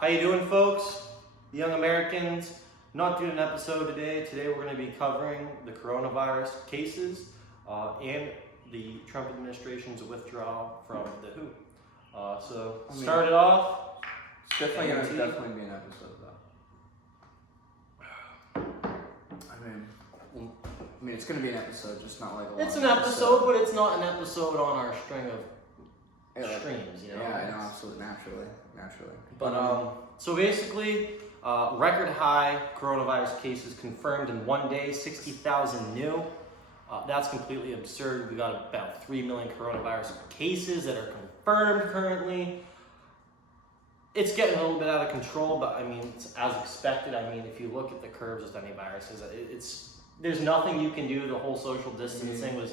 How you doing, folks? Young Americans. Not doing an episode today. Today we're going to be covering the coronavirus cases and the Trump administration's withdrawal from the WHO. Start it off. It's definitely going to be an episode, though. I mean, it's going to be an episode, just not like a It's an episode, but it's not an episode on our string of streams, you know? Yeah, no, absolutely, naturally. But, so basically, record high coronavirus cases confirmed in one day, 60,000 new. That's completely absurd. We got about 3 million coronavirus cases that are confirmed currently. It's getting a little bit out of control, but I mean, it's as expected. I mean, if you look at the curves with any viruses, there's nothing you can do. The whole social distancing was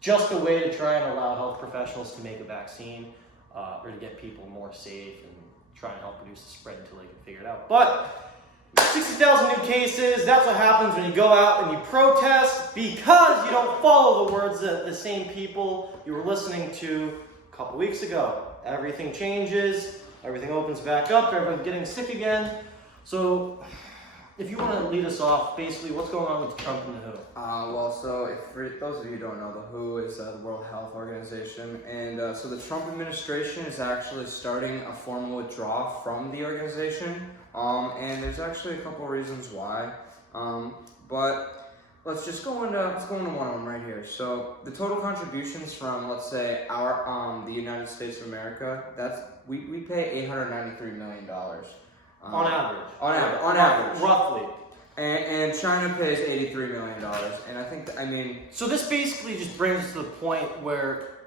just a way to try and allow health professionals to make a vaccine or to get people more safe and try and help reduce the spread until they can figure it out. But 60,000 new cases, that's what happens when you go out and you protest because you don't follow the words that the same people you were listening to a couple weeks ago. Everything changes, everything opens back up, everyone's getting sick again. So if you want to lead us off, basically what's going on with Trump and the WHO? For those of you who don't know, the WHO is the World Health Organization, and so the Trump administration is actually starting a formal withdrawal from the organization, and there's actually a couple of reasons why, but let's go into one of them right here. So the total contributions from, let's say, the United States of America, we pay $893 million. On average. On average. Roughly. And China pays $83 million. And So this basically just brings us to the point where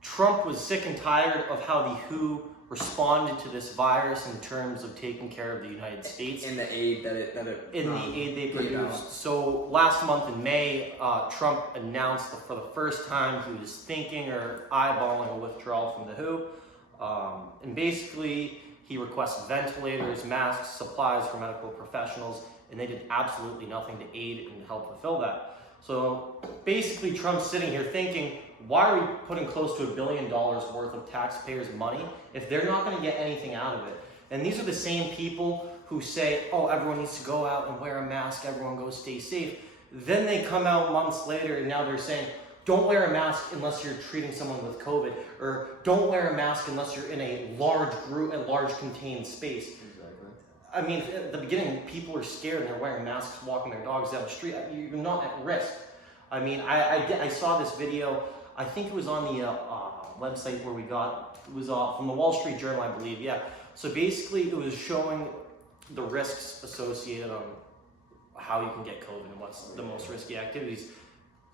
Trump was sick and tired of how the WHO responded to this virus in terms of taking care of the United States. In the aid the aid they produced. So last month in May, Trump announced that for the first time he was thinking or eyeballing a withdrawal from the WHO. And basically, he requested ventilators, masks, supplies for medical professionals, and they did absolutely nothing to aid and help fulfill that. So basically, Trump's sitting here thinking, why are we putting close to $1 billion worth of taxpayers' money if they're not going to get anything out of it? And these are the same people who say, oh, everyone needs to go out and wear a mask, everyone go stay safe. Then they come out months later and now they're saying, don't wear a mask unless you're treating someone with COVID, or don't wear a mask unless you're in a large group, a large contained space. Exactly. I mean, at the beginning, people are scared and they're wearing masks, walking their dogs down the street. You're not at risk. I mean, I saw this video. I think it was on the website where it was from the Wall Street Journal, I believe. Yeah. So basically, it was showing the risks associated on how you can get COVID and what's the most risky activities.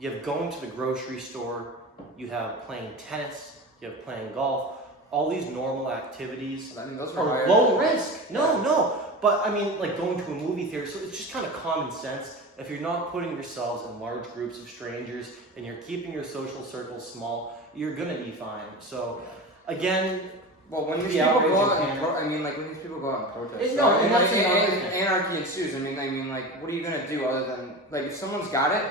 You have going to the grocery store, you have playing tennis, you have playing golf. All these normal activities those are low risk. No. But I mean, like going to a movie theater, so it's just kind of common sense. If you're not putting yourselves in large groups of strangers and you're keeping your social circles small, you're going to be fine. So, again, when these people go out and protest, anarchy ensues. What are you gonna do other than if someone's got it?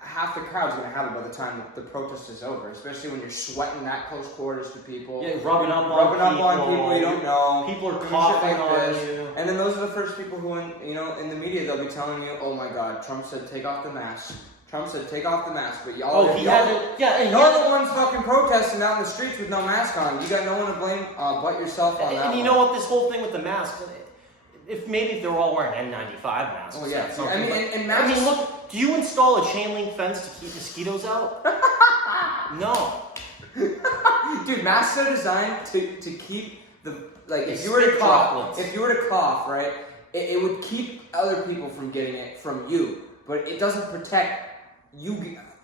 Half the crowd's gonna have it by the time the protest is over. Especially when you're sweating that close quarters to people. Yeah, rubbing up on people you don't know. People are coughing on you. And then those are the first people who, in the media, they'll be telling you, "Oh my God, Trump said take off the mask." Trump said take off the mask, but y'all. Oh, he had it. Yeah, and you're the ones fucking protesting out in the streets with no mask on. You got no one to blame but yourself on that. And you know what? This whole thing with the mask. If they were all wearing N95 masks. Oh yeah. Masks. Look, do you install a chain link fence to keep mosquitoes out? No. Dude, masks are designed to keep if you were to cough, right? It would keep other people from getting it from you, but it doesn't protect you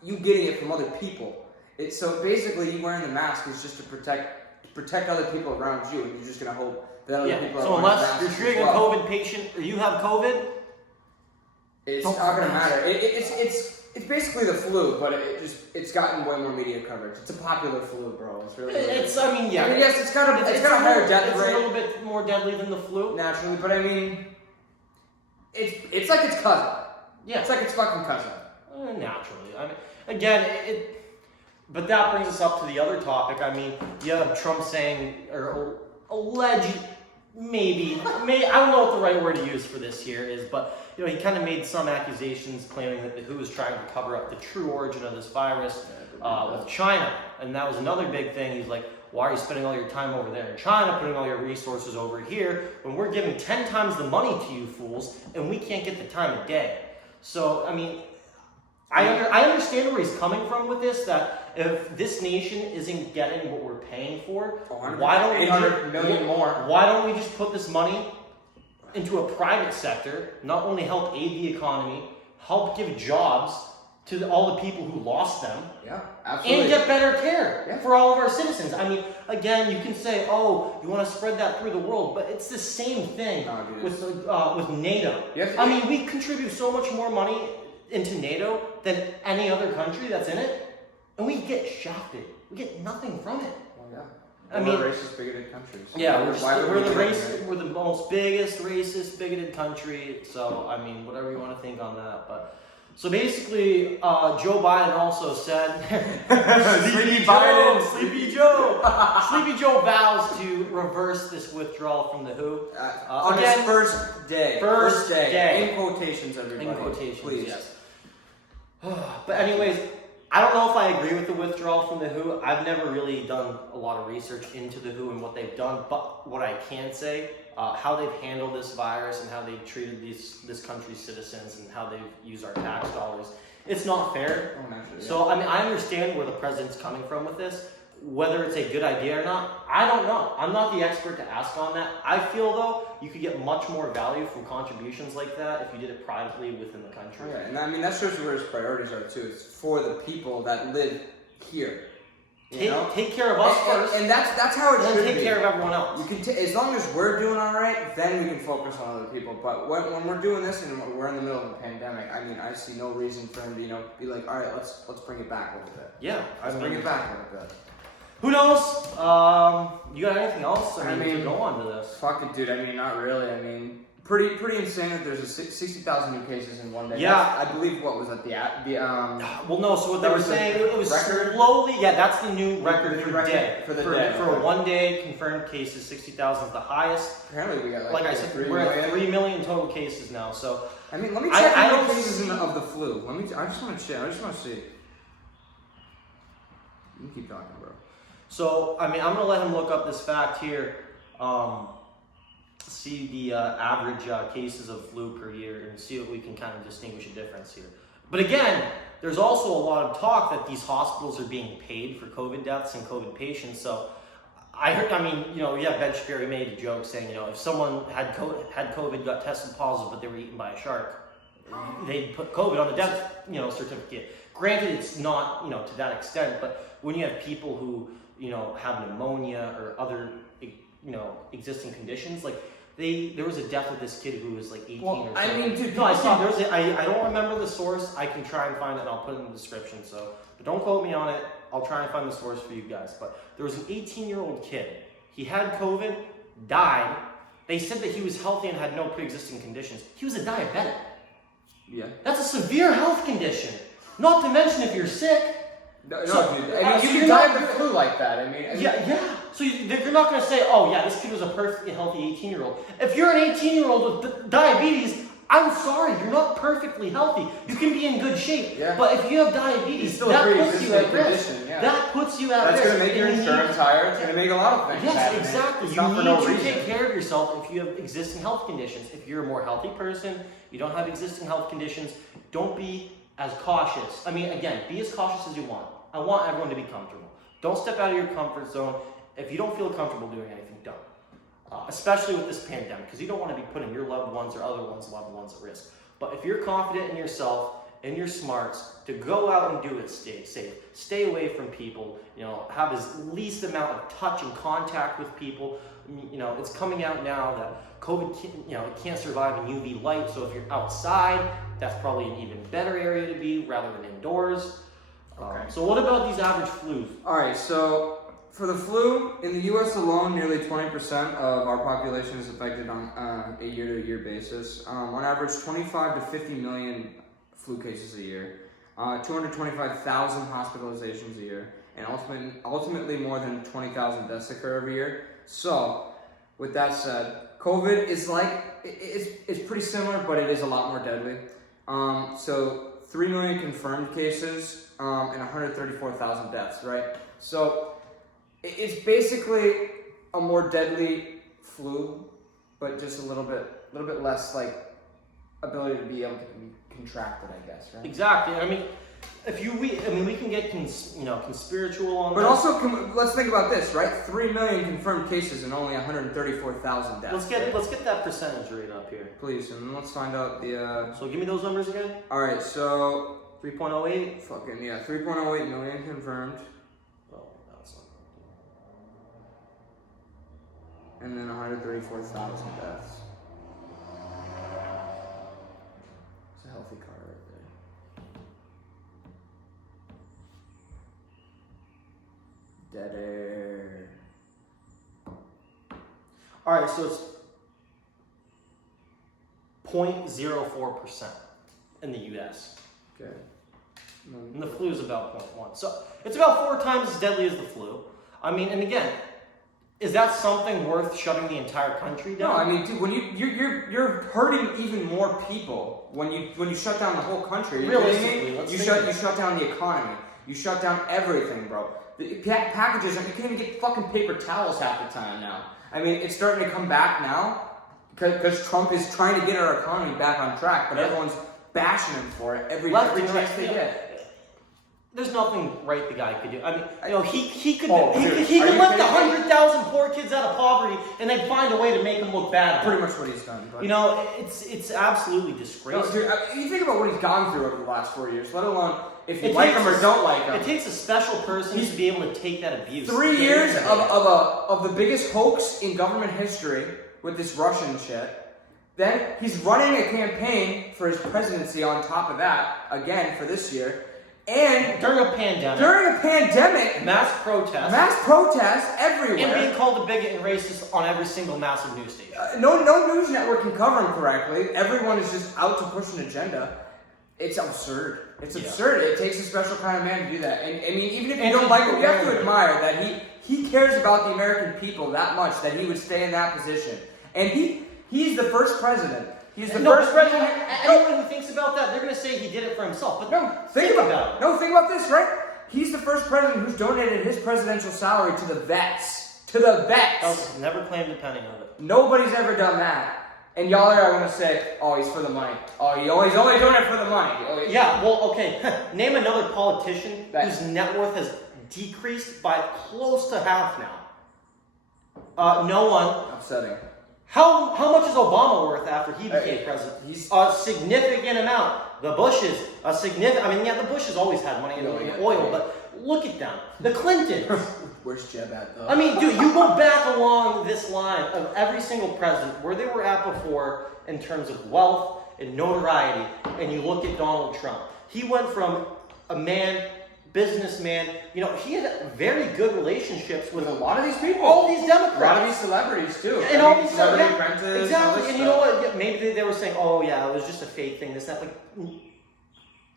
getting it from other people. So basically, you wearing the mask is just to protect other people around you, and you're just gonna hope that other people. So unless you're treating a COVID patient or you have COVID, it's not gonna matter. It's basically the flu, but it's gotten way more media coverage. It's a popular flu, bro. It's really. Yes, it's got a higher death rate. It's a little bit more deadly than the flu, naturally, but it's like its cousin. Yeah, it's like its fucking cousin. Naturally, again, but that brings us up to the other topic. You have Trump saying, or alleged maybe, I don't know what the right word to use for this here is, but he kind of made some accusations claiming that the WHO is trying to cover up the true origin of this virus with China, and that was another big thing. He's like, why are you spending all your time over there in China, putting all your resources over here, when we're giving 10 times the money to you fools, and we can't get the time of day? So, I mean, I understand where he's coming from with this, that if this nation isn't getting what we're paying for, why don't we 800 million more? Why don't we just put this money into a private sector, not only help aid the economy, help give jobs to all the people who lost them, yeah, absolutely, and get better care for all of our citizens. I mean, again, you can say, oh, you want to spread that through the world, but it's the same thing with NATO. I mean, we contribute so much more money into NATO than any other country that's in it, and we get shafted. We get nothing from it. Well, yeah. I mean, we're racist, bigoted countries. Yeah, we're the most biggest racist, bigoted country. So, I mean, whatever you want to think on that. But so basically, Joe Biden also said, Sleepy Joe vows to reverse this withdrawal from the WHO. On his first day. First day. In quotations, everybody. In quotations, please. Yes. But anyways, I don't know if I agree with the withdrawal from the WHO. I've never really done a lot of research into the WHO and what they've done, but what I can say, how they've handled this virus and how they've treated this country's citizens and how they've used our tax dollars, it's not fair. So, I mean, I understand where the president's coming from with this. Whether it's a good idea or not, I don't know. I'm not the expert to ask on that. I feel, though, you could get much more value from contributions like that if you did it privately within the country. Yeah, and I mean, that shows you where his priorities are, too. It's for the people that live here. Take care of us first. And that's how it should be. Take care of everyone else. You can as long as we're doing all right, then we can focus on other people. But when we're doing this and we're in the middle of a pandemic, I mean, I see no reason for him to, be like, all right, let's bring it back a little bit. Yeah. Let's bring it back a little bit. Who knows? You got anything else? I mean, to go on to this. Fuck it, dude. I mean, not really. I mean, pretty insane that there's 60,000 new cases in one day. Yeah. I believe, what was that, well, no, so what they were saying, it was slowly, that's the new record for the day. For 1 day, confirmed cases, 60,000 is the highest. Apparently we got like I said, we're at 3 million total cases now, so. I mean, let me check the cases of the flu. I just want to check. I just want to see. You can keep talking, bro. So, I mean, I'm going to let him look up this fact here, see the average cases of flu per year, and see what we can kind of distinguish a difference here. But again, there's also a lot of talk that these hospitals are being paid for COVID deaths and COVID patients. So, I heard, Ben Shapiro made a joke saying, if someone had COVID, got tested positive, but they were eaten by a shark, they'd put COVID on the death, certificate. Granted, it's not, to that extent, but when you have people who, have pneumonia or other, existing conditions, like there was a death of this kid who was like 18 or something. I mean, dude, no, I saw I don't remember the source. I can try and find it and I'll put it in the description. So, but don't quote me on it. I'll try and find the source for you guys. But there was an 18-year-old kid. He had COVID, died. They said that he was healthy and had no pre-existing conditions. He was a diabetic. Yeah. That's a severe health condition. Not to mention if you're sick. No, dude. I mean, you can die of the flu like that. I mean, yeah. So you're not going to say, oh, yeah, this kid was a perfectly healthy 18-year-old. If you're an 18-year-old with diabetes, I'm sorry, you're not perfectly healthy. You can be in good shape. Yeah. But if you have diabetes, that puts you at risk. Yeah. That puts you at risk. That's going to make your insurance higher. It's going to make a lot of things happen. Yes, exactly. You need to take care of yourself if you have existing health conditions. If you're a more healthy person, you don't have existing health conditions, don't be as cautious. I mean, again, be as cautious as you want. I want everyone to be comfortable. Don't step out of your comfort zone. If you don't feel comfortable doing anything, don't. Especially with this pandemic, because you don't want to be putting your loved ones or other ones' loved ones at risk. But if you're confident in yourself and your smarts to go out and do it, stay safe. Stay away from people. Have as least amount of touch and contact with people. It's coming out now that COVID, it can't survive in UV light. So if you're outside, that's probably an even better area to be rather than indoors. Okay. So what about these average flus? All right, so for the flu, in the U.S. alone, nearly 20% of our population is affected on a year-to-year basis. On average, 25 to 50 million flu cases a year, 225,000 hospitalizations a year, and ultimately more than 20,000 deaths occur every year. So with that said, COVID is it's pretty similar, but it is a lot more deadly. So 3 million confirmed cases and 134,000 deaths, right? So it's basically a more deadly flu, but just a little bit less like ability to be able to be contracted, I guess, right? Exactly. I mean, we can get conspiritual on But this. also, let's think about this, right? 3 million confirmed cases and only 134,000 deaths. Let's get that percentage rate up here. Please, and let's find out the. So give me those numbers again. All right, so 3.08. fucking yeah, 3.08 million confirmed, Well, that's not. and then 134,000 deaths. It's a healthy car right there. Dead air. All right, so it's 0.04% in the U.S. Okay. And the flu is about 0.1. So it's about 4 times as deadly as the flu. I mean, and again, is that something worth shutting the entire country down? No, I mean, dude, when you're hurting even more people when you shut down the whole country. Realistically, you shut down the economy. You shut down everything, bro. The packages, you can't even get fucking paper towels half the time now. I mean, it's starting to come back now because Trump is trying to get our economy back on track, but everyone's bashing him for it every chance they get. There's nothing right the guy could do. I mean, he could dude, he are could you lift kidding me? 100,000 poor kids out of poverty, and they'd find a way to make him look bad. Pretty much what he's done. But. It's absolutely disgraceful. No, dude, you think about what he's gone through over the last 4 years, let alone if you like him or don't like him. It takes a special person to be able to take that abuse. 3 years of the biggest hoax in government history with this Russian shit. Then he's running a campaign for his presidency on top of that, again, for this year. And during a pandemic, mass protests everywhere, and being called a bigot and racist on every single massive news station. No news network can cover him correctly. Everyone is just out to push an agenda. It's absurd. It's absurd. It takes a special kind of man to do that. And I mean, even if you don't like him, you have to admire that he cares about the American people that much that he would stay in that position. And he's the first president. He's the first president. Anyone who thinks about that, they're going to say he did it for himself. But think about it. No, think about this, right? He's the first president who's donated his presidential salary to the vets. To the vets. Never claimed a penny of it. Nobody's ever done that. And y'all are going to say, oh, he's for the money. Oh, he's only doing it for the money. Yeah, well, okay. Name another politician whose net worth has decreased by close to half now. No one. Upsetting. How much is Obama worth after he became president? He's a significant amount. The Bushes, a significant. I mean, yeah, the Bushes always had money in oil, but look at them. The Clintons. Where's Jeb at, though? I mean, dude, you go back along this line of every single president where they were at before in terms of wealth and notoriety, and you look at Donald Trump. He went from a businessman, he had very good relationships with a lot of these people. All these Democrats. A lot of these celebrities, too. And all these celebrity apprentices. Exactly. And you know what? Maybe they were saying, oh, yeah, it was just a fake thing, this, that. Like,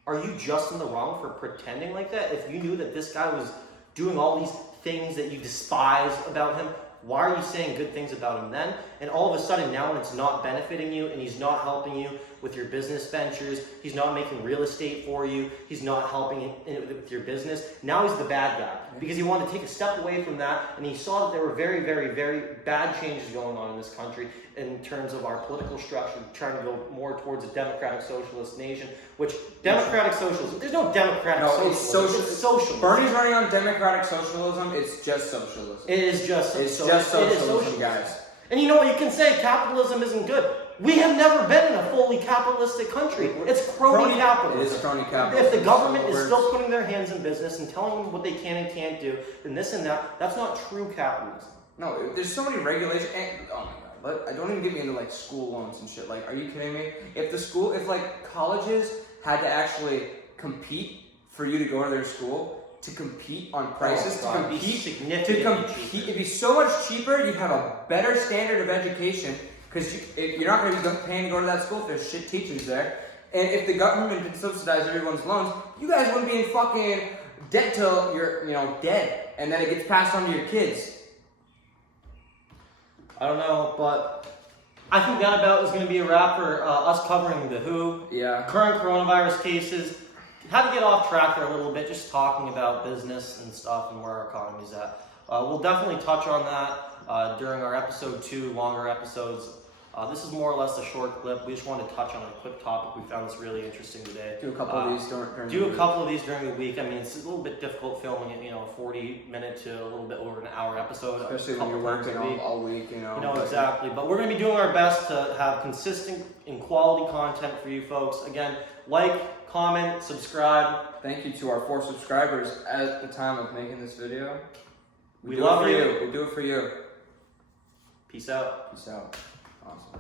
are you just in the wrong for pretending like that? If you knew that this guy was doing all these things that you despise about him, why are you saying good things about him then? And all of a sudden, now when it's not benefiting you and he's not helping you with your business ventures, he's not making real estate for you, he's not helping with your business, now he's the bad guy. Because he wanted to take a step away from that, and he saw that there were very, very, very bad changes going on in this country in terms of our political structure, trying to go more towards a democratic socialist nation, which democratic socialism, there's no democratic socialism. It's socialism. Bernie's running on democratic socialism, it's just socialism. It is just socialism, guys. And you know what? You can say capitalism isn't good. We have never been in a fully capitalistic country. It's crony capitalism. It is crony capitalism. If the government is still putting their hands in business and telling them what they can and can't do, then this and that, that's not true capitalism. No, there's so many regulations. And, oh my God, don't even get me into like school loans and shit. Like, are you kidding me? If like colleges had to actually compete for you to go to their school, to compete on prices, to compete, it'd be so much cheaper. You'd have a better standard of education because you're not going to be paying to go to that school if there's shit teachers there. And if the government could subsidize everyone's loans, you guys wouldn't be in fucking debt till you're dead, and then it gets passed on to your kids. I don't know, but I think that about is going to be a wrap for us covering the WHO, Yeah. current coronavirus cases, how to get off track for a little bit, just talking about business and stuff and where our economy's at. We'll definitely touch on that during our episode 2, longer episodes. This is more or less a short clip. We just wanted to touch on a quick topic. We found this really interesting today. Do a couple of these during the Do a week. couple of these during the week. I mean, it's a little bit difficult filming it, a 40-minute to a little bit over an hour episode. Especially when you're working all week, but- Exactly. But we're going to be doing our best to have consistent and quality content for you folks. Again, like, comment, subscribe. Thank you to our 4 subscribers at the time of making this video. We love you. We do it for you. Peace out. Peace out. Awesome.